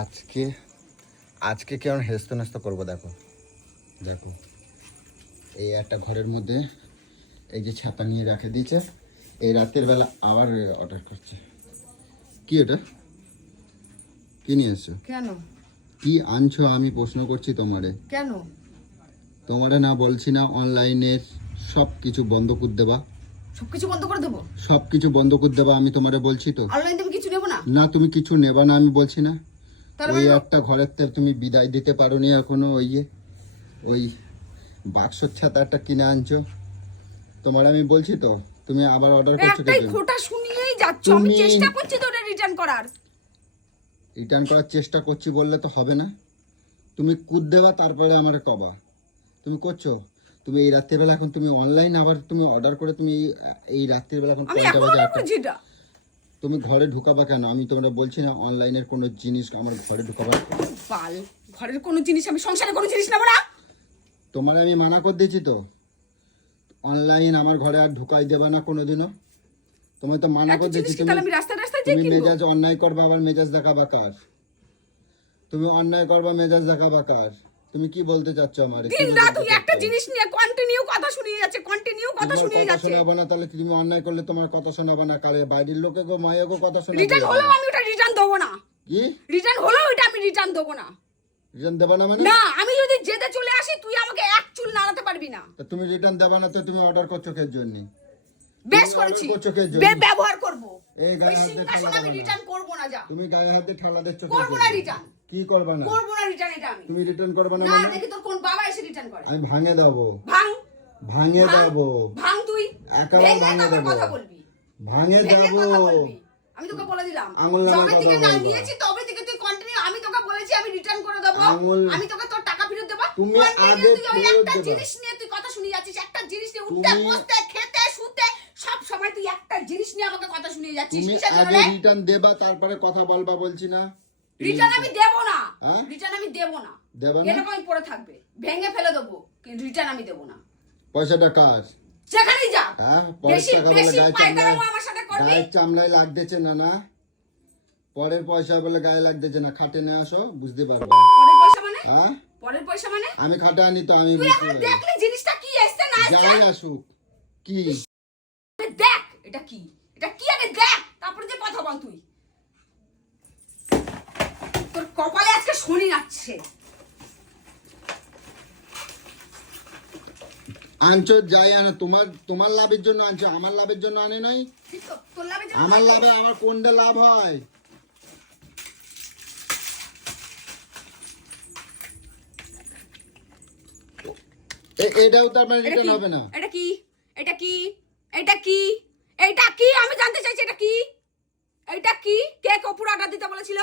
আজকে আজকে কেমন হেস্ত নেস্ত করবো। দেখো দেখো, এই একটা ঘরের মধ্যে এই যে ছাতা নিয়ে রেখে দিয়েছে, এই রাতের বেলা আবার অর্ডার করছে। কি এটা কি নিয়ে এসছো? কেন কি আনছো আমি প্রশ্ন করছি তোমারে। কেন তোমারে না বলছি না অনলাইনে সব কিছু বন্ধ করে দেবা? সবকিছু বন্ধ করে দেবো? সব কিছু বন্ধ করে দেবা আমি তোমারে বলছি তো। অনলাইন তুমি কিছু নেবো না? না তুমি কিছু নেবা না আমি বলছি না। তার ওই মানে একটা ঘরের থেকে তুমি বিদায় দিতে পারোনি এখনো। ওই বাক্সর ছাতাটা কিনে আনছো, তোমার আমি বলছি তো। তুমি আবার অর্ডার করছো একটাই কেন? খোটা শুনিয়েই যাচ্ছ। আমি চেষ্টা করছি তো ওটা রিটার্ন করার। রিটার্ন করার চেষ্টা করছি বললে তো হবে না। তুমি কুদ দেবা তারপরে আমার কবা। তুমি করছো। তুমি এই রাত্রিবেলা এখন তুমি অনলাইন আবার তুমি অর্ডার করে তুমি এই রাত্রিবেলা এখন আমি 5টা এখন বাজে অর্ডার 8টা, করেছি এটা। তুমি ঘরে ঢুকাবা কেন? আমি তোমরা বলছি না অনলাইনের কোনো জিনিস আমার ঘরে ঢুকাবা। বাল, ঘরের কোনো জিনিস আমি সংসারে কোনো জিনিস নেবো না। তোমার আমি মানা করে দিয়েছি তো, অনলাইন আমার ঘরে আর ঢুকাই দেবা না কোনোদিনও। তোমায় তো মানা এত করে জিনিস দিয়েছি। কি তাহলে আমি রাস্তায় রাস্তায় যাই তুমি কিনবো? মেজাজ অন্যায় করবা আবার মেজাজ দেখাবা কার? তুমি অন্যায় করবা মেজাজ দেখাবা কার? তুমি কি বলতে চাচ্ছ আমারে? দিন রাত তুই একটা জিনিস নিয়ে কন্টিনিউ কথা শুনিয়ে যাচ্ছে, কন্টিনিউ কথা শুনিয়ে যাচ্ছে। শোনাবো না তাহলে? তুমি অন্যায় করলে তোমার কথা শোনাবো না কারে? বাইরের লোকে গো মায়ে গো কথা শোনাবো। রিটার্ন হলেও আমি ওটা রিটার্ন দেবো না। কি রিটার্ন হলেও এটা আমি রিটার্ন দেবো না। রিটার্ন দেবা না মানে? না, আমি যদি যেতে চলে আসি তুই আমাকে এক চুল নাড়াতে পারবি না। তা তুমি রিটার্ন দেবা না তো তুমি অর্ডার করছো কের জন্য? বেশ তুমি করেছি, order করছো কের জন্য? ব্যবহার করব। এই ওই গায়ে হাত দিয়ে সিংহাসন ঠালা আমি দেবা না। রিটার্ন করব না। যা, তুমি গায়ে হাত দিয়ে ঠালা দিচ্ছ কের করব জন্য? না রিটার্ন। কি করবা না? করব না রিটার্ন এটা আমি। তুমি রিটার্ন করবা না না, মানে? দেখি তোর কোন বাবা এসে রিটার্ন করে। আমি ভাঙে দেবো। ভাঙ, ভাঙে ভাঙ, দেবো। ভাঙ তুই। একেবারে ভেঙে ভাঙে তারপর দেবো। কথা বলবি। ভাঙে ভেঙে দেবো। কথা বলবি। আমি তোকে বলে দিলাম, আঙুল নামায় যবে কথা থেকে বলবো। নিয়েছি তবে থেকে তুই কন্টিনিউ। আমি তোকে বলেছি আমি রিটার্ন করে দেব, আঙুল- আমি তোকে তোর টাকা ফেরত দেব। তুমি Continue আগে তুই ওই ফেরত একটা দেবা। জিনিস নিয়ে তুই কথা শুনিয়ে যাচ্ছিস। একটা জিনিস নিয়ে উঠতে তুমি- বসতে খেতে শুতে সব সময় তুই একটা জিনিস নিয়ে আমাকে কথা শুনিয়ে যাচ্ছিস। তুমি কিসের জন্য আগে রে? রিটার্ন দেবা তারপরে কথা বলবা বলছি না? রিটার্ন আমি দেব না। হ্যাঁ? রিটার্ন আমি দেব না। দেবা না? এরকমই পড়ে থাকবে, ভেঙে ফেলে দেবো, কিন্তু রিটার্ন আমি দেব না। পয়সাটা কার? যেখানেই যা। হ্যাঁ, পরের বেশি টাকা বলে বেশি গায়ে পায়তারামো চামড়ায় আমার সাথে করবি। গায়ের চামড়ায় লাগতেছে না না? পরের পয়সা বলে গায়ে লাগতেছে না, খাটে না আসো বুঝতে পারবা। পরের পয়সা মানে? হ্যাঁ, পরের পয়সা মানে? আমি খাটে আনি তো আমি তুই বুঝতে এখন পারি। দেখলি জিনিসটা কি এসছে না এসছে? যাই আসুক কি দেখ এটা কি, এটা কি আগে দেখ, তারপরে যে কথা বল তুই। তোর কপালে আজকে শনি যাচ্ছে। আনছো যাই আনো, তোমার লাভের জন্য আনছো, আমার লাভের জন্য আনে নাই। ঠিক তো? তোর লাভের জন্য আমার নয় তো? লাভে আমার কোনটা লাভ হয়? এটাও তার মানে এটা রিটার্ন কি? হবে না? এটা কি? এটা কি? এটা কি? এটা কি? আমি জানতে চাইছি এটা কি? এটা কি? কে কপুর অর্ডার দিতে বলেছিল?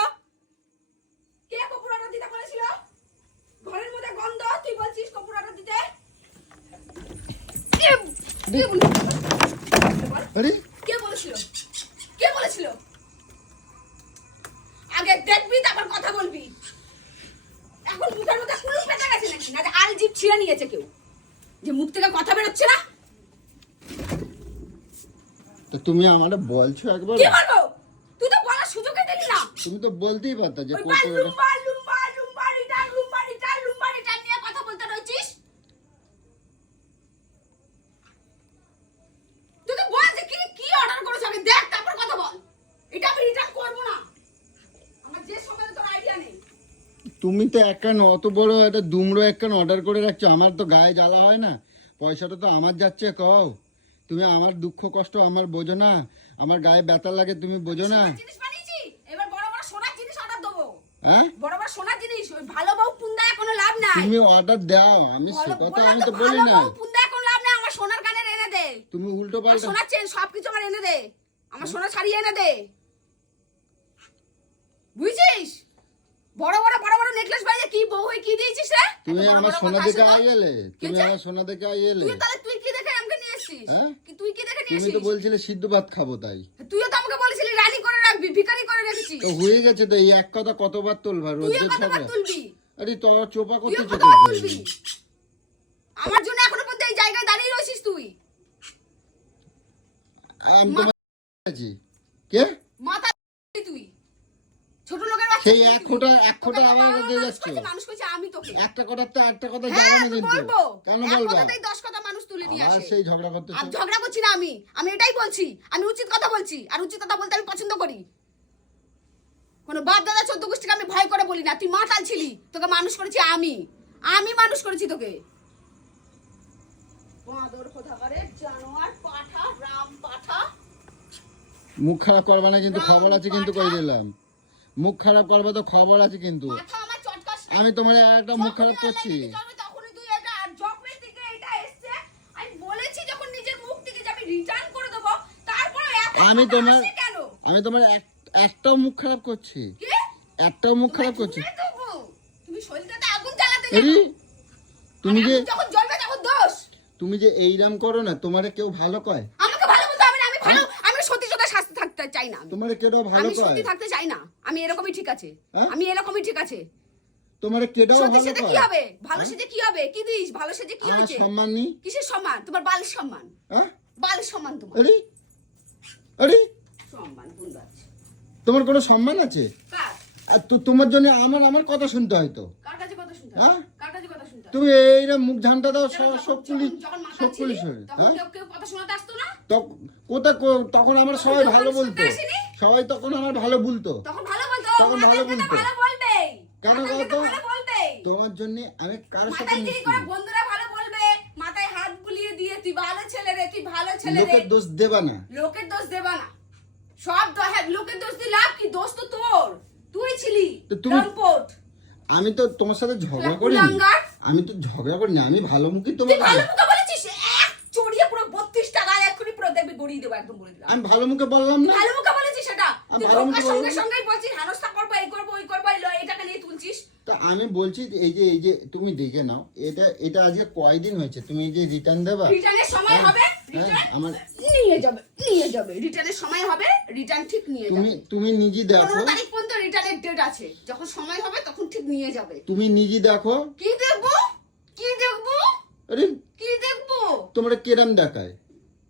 কে কপুর অর্ডার দিতে বলেছিল? ঘরের মধ্যে গন্ধ, তুই বলছিস কপুর অর্ডার দিতে? কে বলেছিল? আরে কে বলেছিল? কে বলেছিল? আগে দেখবি তারপর কথা বলবি। এখন মুখের মধ্যে কুলুপ পেঁচে গেছে নাকি? না আল জিভ ছিঁড়ে নিয়েছে কেউ, যে মুখ থেকে কথা বেরোচ্ছে না? তো তুমি আমারে বলছো একবার, কি বলবো? তুই তো বলার সুযোগই দিলি না। তুমি তো বলতেই পারতা যে ওই কোকুড়াটা। লুম্বা লুম্বা লুম্বা রিটার্ন লুম্বা রিটার্ন লুম্বা রিটার্ন নিয়ে কথা বলতে রয়েছিস। তুই তো বল যে কি অর্ডার করেছ আগে দেখ তারপর কথা বল। এটা আমি রিটার্ন করব না। আমার যে সময় তোর আইডিয়া নেই। তুমি তো একখান অত বড় একটা দুমড়ো একখান অর্ডার করে রাখছো, আমার তো গায়ে জ্বালা হয় না? পয়সাটা তো আমার যাচ্ছে কও। তুমি আমার দুঃখ কষ্ট আমার বোঝো না? আমার গায়ে ব্যথা লাগে তুমি বোঝো না? সোনার জিনিস বানিয়েছি, এবার বড় বড় সোনার জিনিস অর্ডার দেবো। হ্যাঁ, বড় বড় সোনার জিনিস, ওই ভালো বউ পুন্দায় কোনো লাভ নাই। তুমি অর্ডার দাও, আমি সে কথা বললাম আমি তো তো বলি ভালো না। বউ পুন্দায় কোনো লাভ নাই। আমার সোনার কানের এনে দে, তুমি উল্টো আর পাল্টা। সোনার চেন সবকিছু আমার এনে দে। আমার সোনা ছাড়িয়ে এনে দে, বুঝছিস? বড় বড় বড় বড় নেকলেস বানিয়ে কি বউ হয়ে কি দিয়েছিস রে? তুমি এত বড় আমার বড় সোনা কথা দেখে আসে তো? আই এলে, কি তুমি হয়েছে? আমার সোনা দেখে আই এলে। তুই কি দেখে আমাকে নিয়ে এসেছিস? হ্যাঁ? তুই কি দেখে নিয়ে তুমি তো এসেছিস? বলছিলে সিদ্ধ ভাত খাবো তাই। তুইও তো আমাকে বলেছিলি রানী করে রাখবি, ভিখারি করে রেখেছিস। তো হয়ে গেছে তো, এই এক কথা কতবার তুলবা? তুইও রোজের কতবার ঝগড়া। তুলবি? আরে তোমার চোপা তুইও করতেছো কতবার কেন? তুলবি? আমার জন্য এখনো পর্যন্ত এই জায়গায় দাঁড়িয়ে রয়েছিস তুই। আমি তোমার আছি কে? মাথা তুই ছোট লোকের বাচ্চা সেই এক ফোঁটা আবার দিয়ে যাচ্ছ। মানুষ করেছি আমি তোকে। একটা কথা হ্যাঁ, যাবে না তো কিন্তু। বলবো। কেন এক বলবা? কথাতেই 10 কথা মানুষ তুলে নিয়ে আর আসে। সেই ঝগড়া করতেছ। আর ঝগড়া করছি না আমি এটাই বলছি, আমি উচিত কথা বলছি, আর উচিত কথা বলতে আমি পছন্দ করি। কোনো বাপ দাদা 14 গোষ্ঠীকে আমি ভয় করে বলি না। তুই মাতাল ছিলি, তোকে মানুষ করেছি আমি মানুষ করেছি তোকে। বাঁদর কোথাকারে, জানোয়ার, পাঠা, রাম পাঠা। মুখ খারাপ করবে না কিন্তু, খবর আছে কিন্তু, কই দিলাম। মুখ খারাপ করবে তো খবর আছে কিন্তু। মাথা আমার চটকাস না। আমি তোমার একটা মুখ খারাপ করছি? তখনই তুই এটা জবের থেকে এটা এসছে। আমি বলেছি যখন নিজের মুখ থেকে যে আমি রিটার্ন করে দেব, তারপরে আমি তোমার কেন? আমি তোমার একটাও মুখ খারাপ করছি? কি? একটাও মুখ খারাপ করছি? তুমি শরীরটাতে আগুন জ্বালাতে আরে জানো। তুমি যে যখন জ্বলবে তখন দোষ। তুমি যে এইরাম করো না, তোমারে কেউ ভালো কয়? আমাকে ভালো বলতে হবে না, আমি ভালো, আমি সত্যি সত্যি শাস্তি থাকতে চাই না। তোমারে কেডাও ভালো আমি কয়? সত্যি থাকতে চাই না, আমি এরকমই ঠিক আছে। হ্যাঁ? আমি এরকমই ঠিক আছে। তোমারে কেডাও সত্যি ভালো সেটা কয়? কি হবে? ভালো সেজে কি হবে? কি দিস? ভালো সেজে কি আমার হয়েছে? সম্মান নেই? কিসের সম্মান? তোমার বালের সম্মান। হ্যাঁ? বালের সম্মান তোমার। আরে সম্মান কোন আছে? তোমার কোনো সম্মান আছে? কার? আর তোমার জন্য আমার কথা শুনতে হয় তো। কার কাছে কথা শুনতে হ্যাঁ? হবে? কার কাছে কথা শুনতে হবে? তুমি এইরকম মুখ ঝান্টা দাও সব পুলিশ যখন মাথা সব ছিলি, পুলিশ হয়ে। তখন হ্যাঁ? কেউ কথা শোনাতে আসতো না? তখন আমার সবাই যখন ভালো বলতো। শুনতে আসেনি? সবাই তখন আমার ভালো বলতো। তখন ভালো বলতো। তখন ভালো মাথায় বলতো। ভালো বলবেই। কেন মাথায় বলতো? ভালো বলবেই। তোমার জন্য আমি কার সাথে মাথায় মিশি? কি করে বন্ধুরা ভালো বলবে, মাথায় হাত বুলিয়ে দিয়ে তুই ভালো ছেলে রে, তুই ভালো ছেলে রে। লোকের দোষ দেবা না। লোকের দোষ দেবা না। সব লোকের দোষ দিয়ে লাভ কি? দোষ তো তোর। তুই ছিলি তো তুমি- লম্পট। আমি তো তোমার সাথে ঝগড়া তুই করিনি। কুলাঙ্গার। আমি তো ঝগড়া করিনি, আমি ভালো মুখী তুই তোমার। ভালো মুখে বলেছিস, এক চড়িয়ে পুরো 32 টাকা এক্ষুনি পুরো দেখবি গড়িয়ে দেবো, একদম বলে দিলাম। আমি ভালো মুখে বললাম না। ভালো মুখে বলেছিস সেটা। আমি তুই ভালো মুখে ঢোকার সঙ্গে বললাম। সঙ্গেই বলছিস হেনস্থা করবো, এই করবো, ওই করবো, এটাকে নিয়ে তুলছিস। তা আমি বলছি যে এই যে তুমি দেখে নাও, এটা আজকে কয়দিন হয়েছে তুমি যে রিটার্ন দেবা? রিটার্নের সময় হবে, রিটার্ন আমার নিয়ে যাবে রিটার্নের সময় হবে, রিটার্ন ঠিক নিয়ে যাবে। তুমি নিজে দেখো, 15 তারিখ পর্যন্ত রিটার্নের ডেট আছে, যখন সময় হবে তখন ঠিক নিয়ে যাবে। তুমি নিজে দেখো। কি দেখবো? কি দেখবো? আরে কি দেখবো? তোমরা কেরাম দেখায়?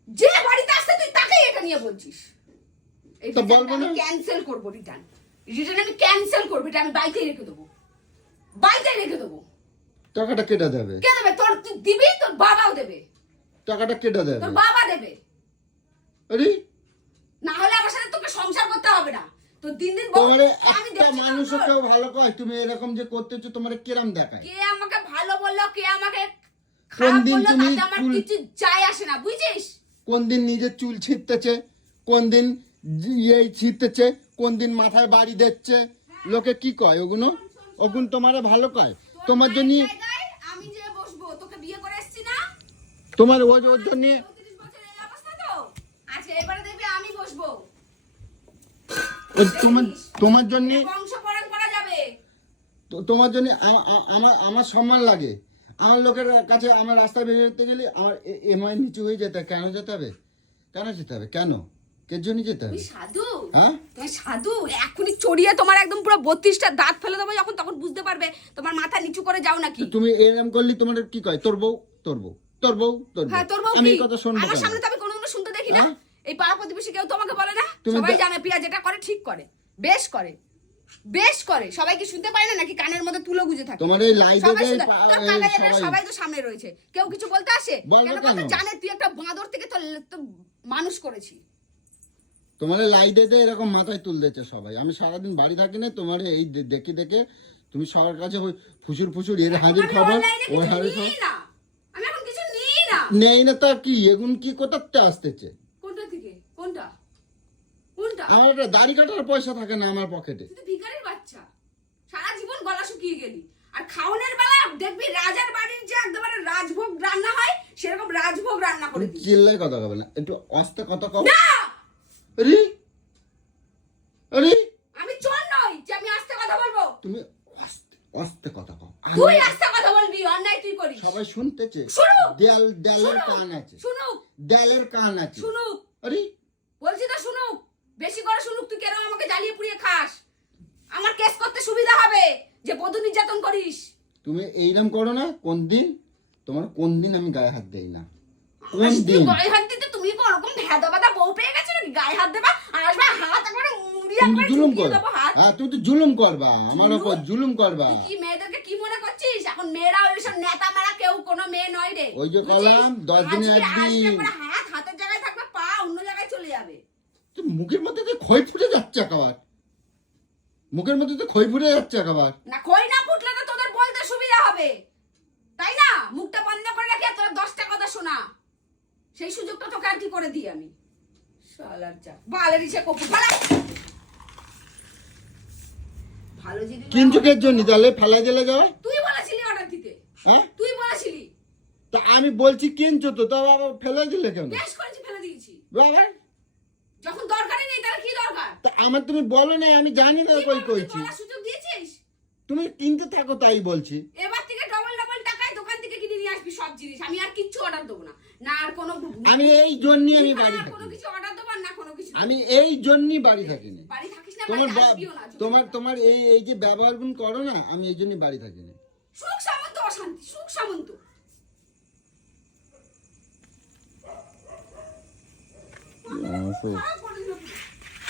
যে বাড়িতে আসছে তুই তাকেই এটা নিয়ে বলছিস। এই তা বলবো না? ক্যান্সেল করবো রিটার্ন আমি ক্যান্সেল করবো, এটা আমি বাড়িতেই রেখে দেবো, বাড়িতেই রেখে দেবো। টাকাটা কেটে দেবে? কে দেবে? তুই দিবি, তোর বাবাও দেবে। টাকাটা কেটে দেবে? তোর বাবা দেবে। আরে না হলে আমার সাথে তোকে সংসার করতে হবে না। তো দিন দিন বউ, তোমারে আমি একটা দেখছি মানুষও তোর। কেউ ভালো কয়? তুমি এরকম যে করতেছো, তোমার কেরাম দেখায়? কে আমাকে ভালো বললো, কে আমাকে কোন খারাপ দিন বললো, তুমি তাতে আমার কিছু যায় আসে না, বুঝছিস? কোন দিন নিজের চুল ছিঁড়তেছে, কোন দিন এই ছিঁড়তেছে, কোন দিন মাথায় বাড়ি দিচ্ছে। লোকে কি কয়? ওগুন তোমারে ভালো কয়? তোমার জন্য মায়ের জায়গায় আমি যে বসবো, তোকে বিয়ে করে এসেছি না? তোমার ওর জন্য 34 বছরের এই অবস্থা তো। আচ্ছা এবারে দেখবি আমি বসবো। তোমার জন্য বংশ পরম্পরা যাবে। তোমার জন্য আমার সম্মান লাগে। আমার লোকের কাছে আমার রাস্তায় বেরোতে গেলে আমার এমআই নিচু হয়ে যেতে হয়। কেন যেতে হবে? কেন কে জন্য যেতে হবে? তুমি সাধু? হ্যাঁ, তুমি সাধু? এখনই চড়িয়ে তোমার একদম পুরো 32টা দাঁত ফেলে দেবো, তখন বুঝতে পারবে তোমার মাথা নিচু করে যাও নাকি। তুমি এরকম করলে তোমার কি কয়? তোর বউ। হ্যাঁ, তোর বউ আমি কি? এই কথা শুনবো আমার কেন? সামনে তো আমি কোনোদিনও শুনতে দেখি না। হ্যাঁ? এই পাড়া প্রতিবেশী কেউ তোমাকে বলে না? তুমি সবাই দে- জানে পিয়া যেটা করে ঠিক করে, বেশ করে। সবাই কি শুনতে পায় না নাকি? কানের মধ্যে তুলো গুজে থাকে। তোমার এই লাইটে সবাই যে শুনতে- তোর কাকা যেটা সবাই সবাই তো সামনে রয়েছে, কেউ কিছু বলতে আসে? বলবে কেন বলতে? কেন? জানে তুই একটা বাঁদর থেকে তো মানুষ করেছি। তোমার লাইটে এরকম মাথায় তুলতেছে সবাই। আমি সারাদিন বাড়ি থাকি না, তোমার এই দেখে তুমি সবার কাছে ওই ফুসুর এর হাজির আমি খবর, অনলাইনে ওই কিছু হাজির নিই খবর না। আমি এখন কিছু নিই না। নেই না তা কি? এগুন কি কোথাতে আসতেছে? কোনটা থেকে? কোনটা? আমার একটা দাড়ি কাটার পয়সা থাকে না আমার পকেটে। তুই তো ভিখারির বাচ্চা, সারা জীবন গলা শুকিয়ে গেলি। আর খাওয়ানোর বেলা দেখবি রাজার বাড়ির যে একেবারে রাজভোগ রান্না হয়, সেরকম রাজভোগ রান্না করে দিবি। চিল্লাই কথা কবে না, একটু আস্তে কথা কও। না, আরে আমি চোর নই যে আমি আস্তে কথা বলবো। তুমি আস্তে কথা কও। তুই আস্তে কথা বলবি, অন্যায় তুই করিস। সবাই শুনতেছে। শুনুক। দেয়ালের কান আছে। শুনুক। দেয়ালের কান আছে। শুনুক। আরে বলছি তো শুনুক, বেশি করে শুনুক। তুই কেন আমাকে জ্বালিয়ে পুড়িয়ে খাস? আমার কেস করতে সুবিধা হবে যে বধূ নির্যাতন করিস। তুমি এইরকম করো না। কোন দিন আমি গায়ে হাত দেই না? কোন দিন? গায়ে হাত দিতে তুমি ওরকম ভেদা ভেদা বউ পেয়ে গেছো নাকি গায়ে হাত দেবা? আর আসবে হাত একবারে মুড়ি তুই তুমি তো একবার জুলুম ঢুকিয়ে কর দেবো হাত। হ্যাঁ তুমি তো জুলুম করবা আমার জুলুম? উপর জুলুম করবা তুই কি মেয়েদেরকে কি মনে করছিস? এখন মেয়েরা ওইসব নেতা মেরা কেউ কোনো মেয়ে নয় রে। ওই যে বুঝছিস? কলাম, 10 দিনে আজকে একদিন। আসবে একবার হাত হাতের জায়গায় থাকবে, পা অন্য জায়গায় চলে যাবে। তো মুখের মধ্যে তো খই ফুটে যাচ্ছে একেবারে মুখের মধ্যে তো খই ফুটে যাচ্ছে একেবারে না খই না ফুটলে তো তোদের বলতে সুবিধা হবে, তাই না? মুখটা বন্ধ করে রাখি আর তোরা 10টা কথা শোনা। সেই সুযোগটা তোকে আর কি করে দিই আমি? শালার যা বালের ইসে কপু ফালা। ভালো জিনিস কিন চোখের জন্য তাহলে ফেলাই দিলে যায় তুই বলেছিলি অর্ডার দিতে, হ্যাঁ তুই বলেছিলি। তা আমি বলছি কিনছো তো তা আবার ফেলাই দিলে কেন বেশ করেছি, ফেলে দিয়েছি। বাবা যখন দরকারই নেই তাহলে কি দরকার? তা আমার তুমি বলো না আমি জানি না কি কই বলবো, তুই কইছি বলার সুযোগ দিয়েছিস? তুমি কিনতে থাকো তাই বলছি এবার থেকে ডবল ডবল টাকায় দোকান থেকে কিনে নিয়ে আসবি সব জিনিস। আমি আর কিচ্ছু অর্ডার দেবো না, না আর কোনো আমি এই জন্যই আমি বাড়ি আর কোনো থাকি কিছু অর্ডার দেবো আর না কোনো কিছু। আমি এই জন্যই বাড়ি থাকি না বাড়ি থাকিস না, তোমার বাড়ি আসবিও না। তোমার তোমার এই এই যে ব্যবহারগুলো করো না আমি এই জন্যই বাড়ি থাকি না সুখ সামন্ত অশান্তি, সুখ সামন্ত।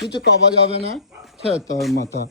কিছু কবা যাবে না তোর মাথা